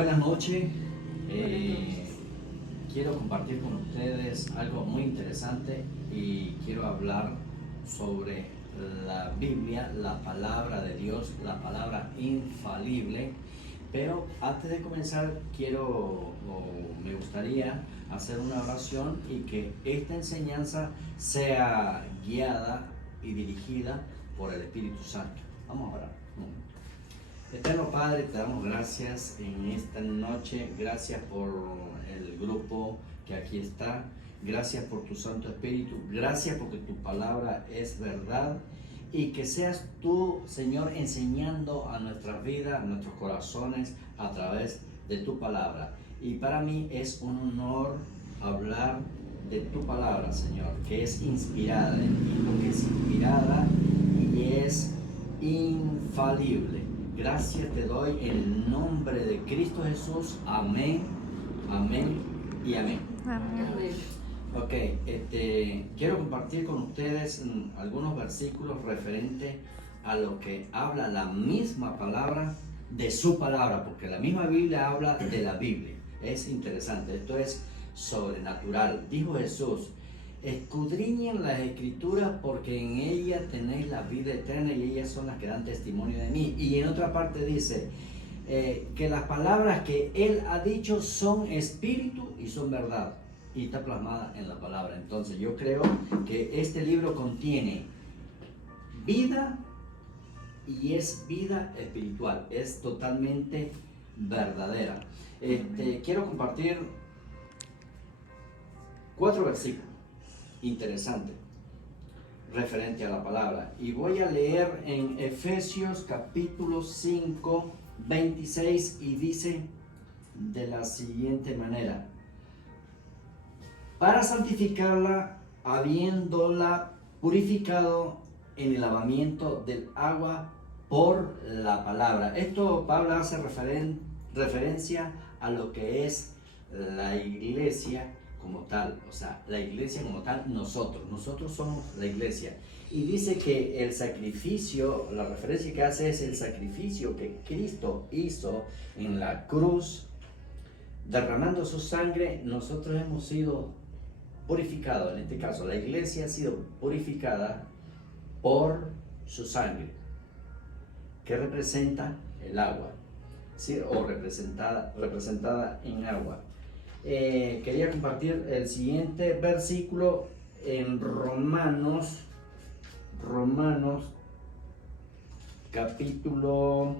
Buenas noches. Quiero compartir con ustedes algo muy interesante y quiero hablar sobre la Biblia, la palabra de Dios, la palabra infalible. Pero antes de comenzar me gustaría hacer una oración y que esta enseñanza sea guiada y dirigida por el Espíritu Santo. Vamos a orar un momento. Eterno Padre, te damos gracias en esta noche, gracias por el grupo que aquí está, gracias por tu Santo Espíritu, gracias porque tu palabra es verdad y que seas tú, Señor, enseñando a nuestras vidas, a nuestros corazones a través de tu palabra. Y para mí es un honor hablar de tu palabra, Señor, que es inspirada, entiendo que es inspirada y es infalible. Gracias te doy en el nombre de Cristo Jesús. Amén, amén y amén. Amén. Ok, quiero compartir con ustedes algunos versículos referentes a lo que habla la misma palabra de su palabra, porque la misma Biblia habla de la Biblia. Es interesante, esto es sobrenatural. Dijo Jesús: escudriñen las escrituras porque en ellas tenéis la vida eterna y ellas son las que dan testimonio de mí. Y en otra parte dice que las palabras que Él ha dicho son espíritu y son verdad. Y está plasmada en la palabra. Entonces yo creo que este libro contiene vida y es vida espiritual. Es totalmente verdadera. Quiero compartir 4 versículos interesante referente a la palabra y voy a leer en Efesios capítulo 5 26 y dice de la siguiente manera: para santificarla, habiéndola purificado en el lavamiento del agua por la palabra. Esto Pablo hace referencia a lo que es la iglesia como tal, o sea, la iglesia como tal, nosotros somos la iglesia. Y dice que el sacrificio, la referencia que hace es el sacrificio que Cristo hizo en la cruz, derramando su sangre. Nosotros hemos sido purificados, en este caso la iglesia ha sido purificada por su sangre, que representa el agua, ¿sí? O representada en agua. Quería compartir el siguiente versículo en Romanos capítulo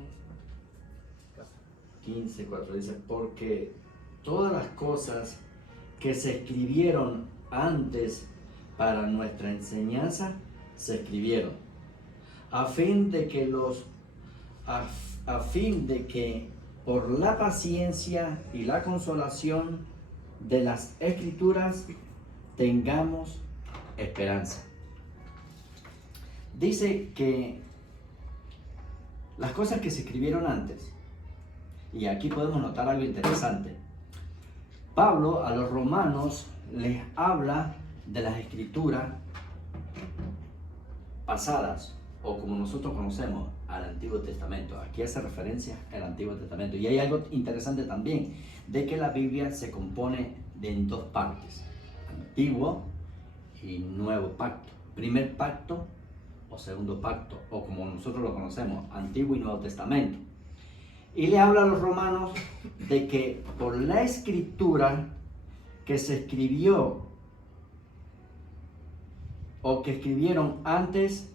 15:4 dice: porque todas las cosas que se escribieron antes para nuestra enseñanza se escribieron a fin de que por la paciencia y la consolación de las Escrituras tengamos esperanza. Dice que las cosas que se escribieron antes, y aquí podemos notar algo interesante. Pablo a los romanos les habla de las Escrituras pasadas, o como nosotros conocemos, al Antiguo Testamento. Aquí hace referencia al Antiguo Testamento. Y hay algo interesante también, de que la Biblia se compone de 2 partes: Antiguo y Nuevo Pacto. Primer pacto o segundo pacto, o como nosotros lo conocemos, Antiguo y Nuevo Testamento. Y le habla a los romanos de que por la escritura que se escribió o que escribieron antes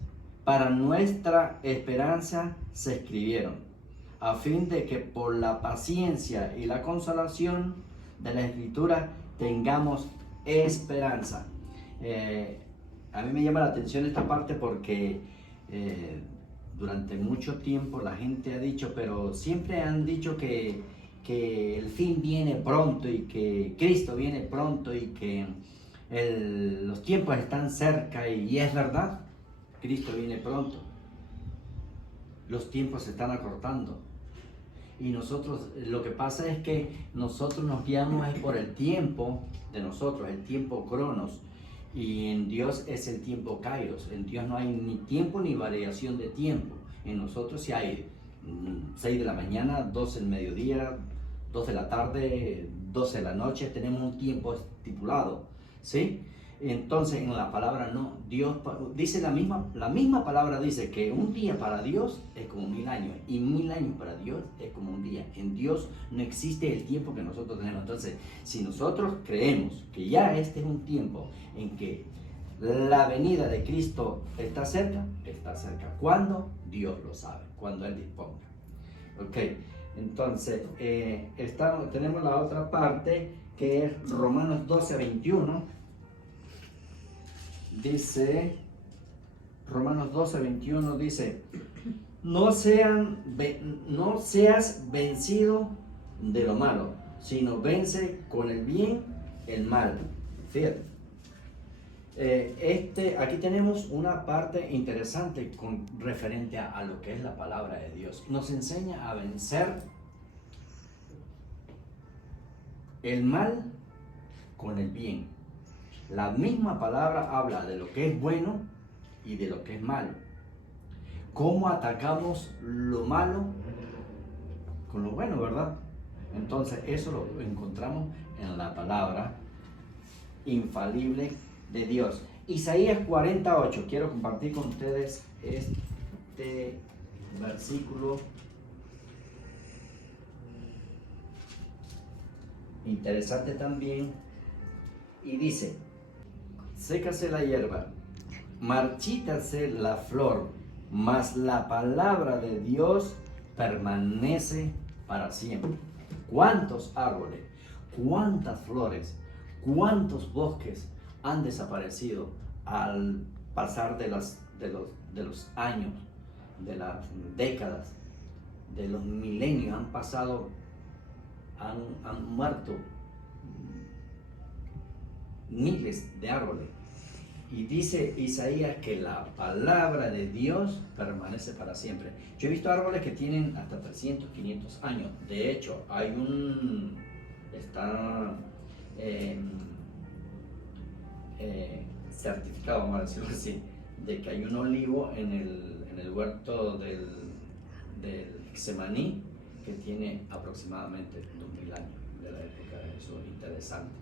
para nuestra esperanza se escribieron, a fin de que por la paciencia y la consolación de la escritura tengamos esperanza. A mí me llama la atención esta parte porque durante mucho tiempo la gente ha dicho, pero siempre han dicho que el fin viene pronto y que Cristo viene pronto y que los tiempos están cerca, y es verdad. Cristo viene pronto, los tiempos se están acortando y nosotros, lo que pasa es que nosotros nos guiamos es por el tiempo de nosotros, el tiempo cronos, y en Dios es el tiempo kairos. En Dios no hay ni tiempo ni variación de tiempo. En nosotros sí hay 6 de la mañana, 12 del mediodía, 2 de la tarde, 12 de la noche, tenemos un tiempo estipulado, ¿sí? Entonces en la palabra no, Dios dice la misma palabra dice que un día para Dios es como 1000 años y 1000 años para Dios es como un día. En Dios no existe el tiempo que nosotros tenemos. Entonces, si nosotros creemos que ya este es un tiempo en que la venida de Cristo está cerca. ¿Cuándo? Dios lo sabe, cuando Él disponga. Ok, entonces tenemos la otra parte que es Romanos 12:21. Dice, Romanos 12:21 dice, no seas vencido de lo malo, sino vence con el bien el mal. Fíjate, aquí tenemos una parte interesante referente a lo que es la palabra de Dios. Nos enseña a vencer el mal con el bien. La misma palabra habla de lo que es bueno y de lo que es malo. ¿Cómo atacamos lo malo con lo bueno, verdad? Entonces eso lo encontramos en la palabra infalible de Dios. Isaías 48. Quiero compartir con ustedes este versículo interesante también. Y dice, sécase la hierba, marchítase la flor, mas la palabra de Dios permanece para siempre. ¿Cuántos árboles, cuántas flores, cuántos bosques han desaparecido al pasar de los años, de las décadas, de los milenios? Han pasado, han muerto miles de árboles. Y dice Isaías que la palabra de Dios permanece para siempre. Yo he visto árboles que tienen hasta 300, 500 años. De hecho, está certificado, vamos a decirlo así, de que hay un olivo en el huerto del Getsemaní que tiene aproximadamente 2000 años de la época de Jesús. Interesante.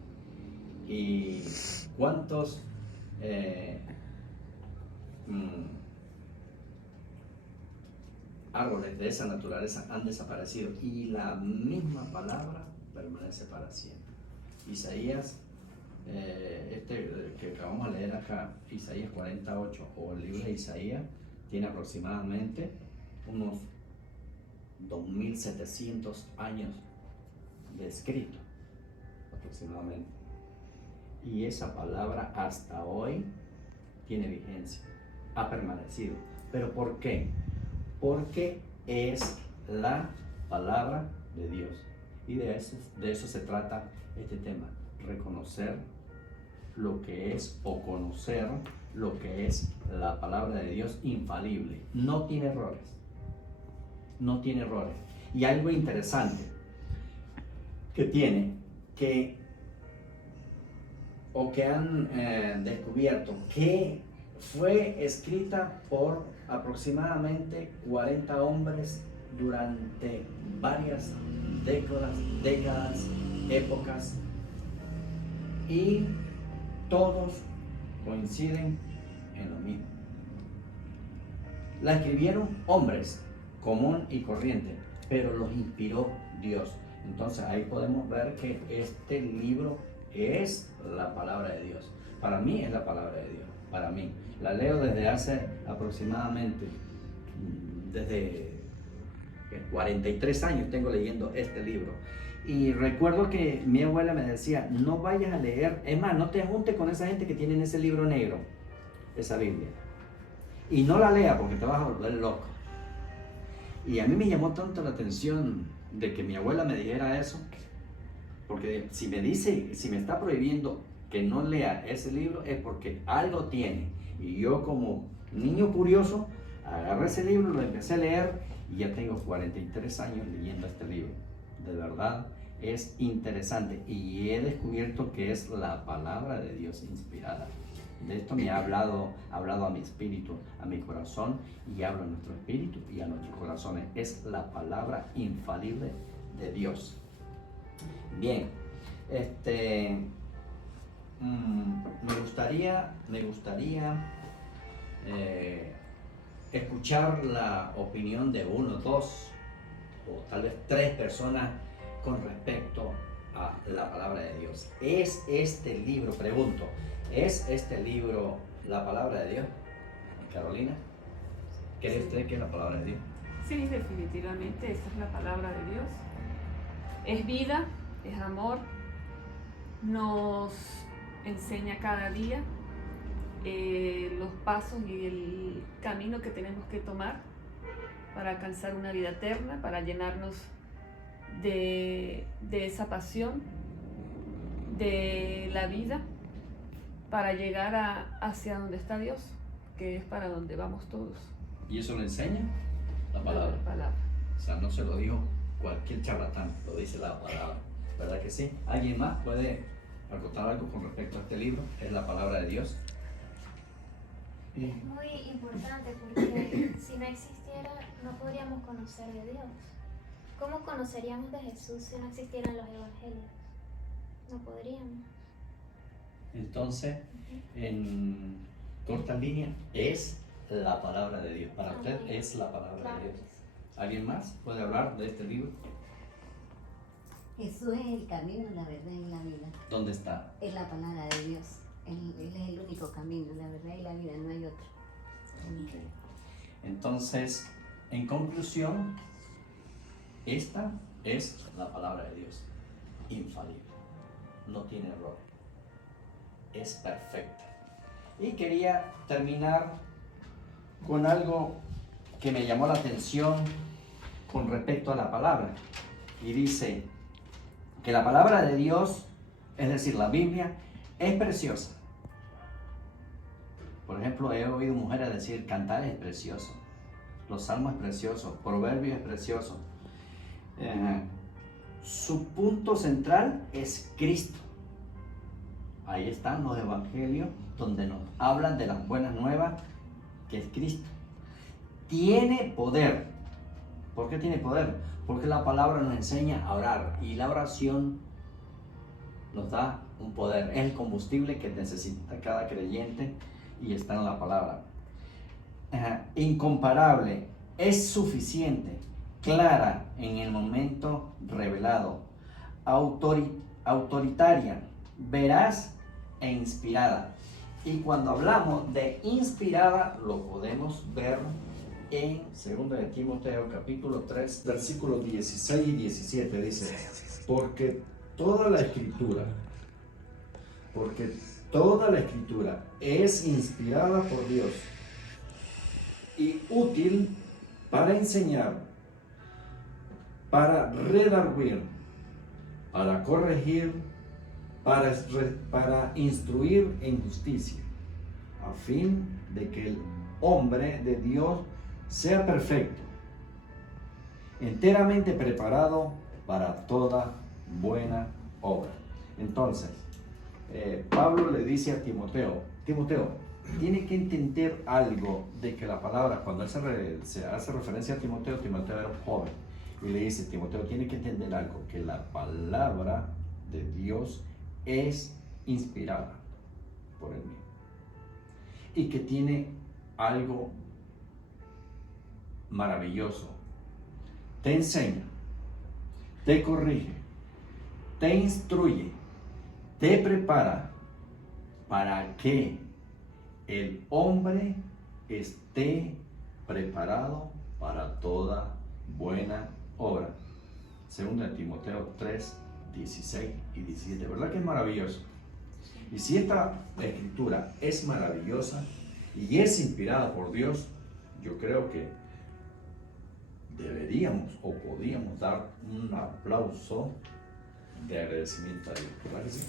Y cuántos árboles de esa naturaleza han desaparecido y la misma palabra permanece para siempre. Isaías, que acabamos de leer acá, Isaías 48 o el libro de Isaías, tiene aproximadamente unos 2700 años de escrito aproximadamente. Y esa palabra hasta hoy tiene vigencia, ha permanecido. ¿Pero por qué? Porque es la palabra de Dios. Y de eso se trata este tema, reconocer lo que es o conocer lo que es la palabra de Dios infalible. No tiene errores. No tiene errores. Y algo interesante que tiene, que han descubierto, que fue escrita por aproximadamente 40 hombres durante varias décadas, épocas, y todos coinciden en lo mismo. La escribieron hombres común y corriente, pero los inspiró Dios. Entonces ahí podemos ver que este libro es la palabra de Dios. Para mí es la palabra de Dios. Para mí. La leo desde hace aproximadamente, desde 43 años tengo leyendo este libro. Y recuerdo que mi abuela me decía, no vayas a leer, es más, no te juntes con esa gente que tiene ese libro negro, esa Biblia. Y no la lea porque te vas a volver loco. Y a mí me llamó tanto la atención de que mi abuela me dijera eso, porque si me está prohibiendo que no lea ese libro es porque algo tiene. Y yo, como niño curioso, agarré ese libro, lo empecé a leer y ya tengo 43 años leyendo este libro. De verdad es interesante y he descubierto que es la palabra de Dios inspirada. De esto me ha hablado a mi espíritu, a mi corazón, y hablo a nuestro espíritu y a nuestros corazones. Es la palabra infalible de Dios. Bien, me gustaría escuchar la opinión de uno, dos o tal vez tres personas con respecto a la palabra de Dios. ¿Es este libro, pregunto, es este libro la palabra de Dios? Carolina, ¿cree usted que es la palabra de Dios? Sí, definitivamente, esa es la palabra de Dios. Es vida, es amor, nos enseña cada día los pasos y el camino que tenemos que tomar para alcanzar una vida eterna, para llenarnos de esa pasión de la vida, para llegar hacia donde está Dios, que es para donde vamos todos. ¿Y eso lo enseña la palabra? La palabra. O sea, no se lo dijo cualquier charlatán, lo dice la palabra, ¿verdad que sí? ¿Alguien más puede acotar algo con respecto a este libro? ¿Es la palabra de Dios? Es muy importante porque si no existiera, no podríamos conocer de Dios. ¿Cómo conoceríamos de Jesús si no existieran los evangelios? No podríamos. Entonces, en corta línea, es la palabra de Dios. Para usted es la palabra de Dios. ¿Alguien más puede hablar de este libro? Jesús es el camino, la verdad y la vida. ¿Dónde está? Es la palabra de Dios. Él es el único camino, la verdad y la vida, no hay otro. Okay. Entonces, en conclusión, esta es la palabra de Dios, infalible, no tiene error, es perfecta. Y quería terminar con algo que me llamó la atención con respecto a la palabra. Y dice que la palabra de Dios, es decir, la Biblia, es preciosa. Por ejemplo, he oído mujeres decir, cantar es precioso, los salmos es precioso, proverbios es precioso. Su punto central es Cristo. Ahí están los evangelios donde nos hablan de las buenas nuevas, que es Cristo. Tiene poder. ¿Por qué tiene poder? Porque la palabra nos enseña a orar y la oración nos da un poder. Es el combustible que necesita cada creyente y está en la palabra. Incomparable, es suficiente, clara en el momento revelado, autoritaria, veraz e inspirada. Y cuando hablamos de inspirada, lo podemos ver en 2 de Timoteo capítulo 3, versículos 16 y 17. Dice, porque toda la escritura es inspirada por Dios y útil para enseñar, para redarguir, para corregir, para instruir en justicia, a fin de que el hombre de Dios sea perfecto, enteramente preparado para toda buena obra. Entonces, Pablo le dice a Timoteo, tiene que entender algo de que la palabra, cuando él se hace referencia a Timoteo era un joven, y le dice, Timoteo, tiene que entender algo, que la palabra de Dios es inspirada por él mismo, y que tiene algo maravilloso. Te enseña, te corrige, te instruye, te prepara para que el hombre esté preparado para toda buena obra. 2 Timoteo 3, 16 y 17. ¿Verdad que es maravilloso? Y si esta escritura es maravillosa y es inspirada por Dios, yo creo que deberíamos o podíamos dar un aplauso de agradecimiento a Dios. ¿Verdad que sí?